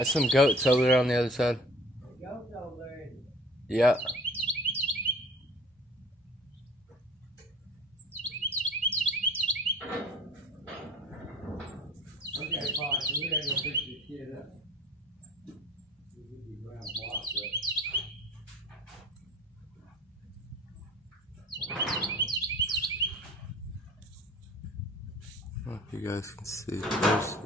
There's some goats over there on the other side. Goats over there. Yeah. Okay, fine. So we gotta go pick this kid up. We get the ground blocked I don't know if you guys can see this.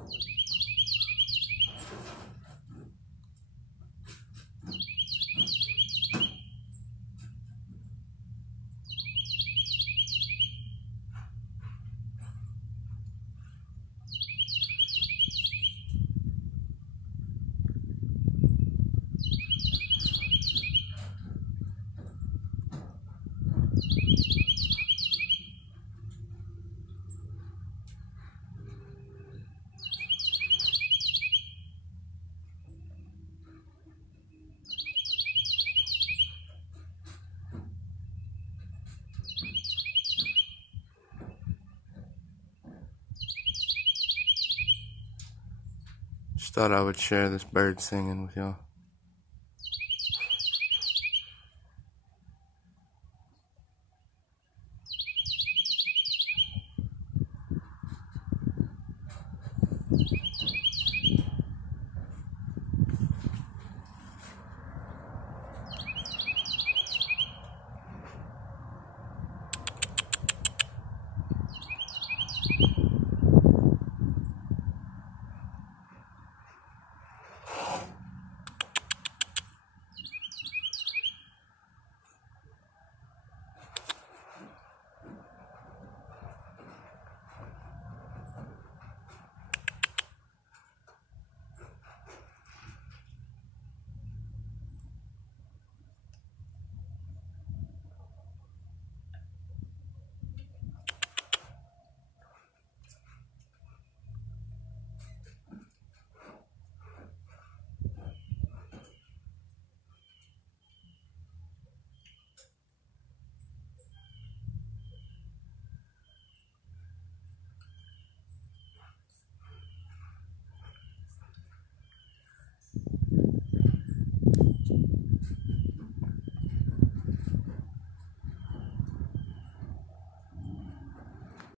Just thought I would share this bird singing with y'all.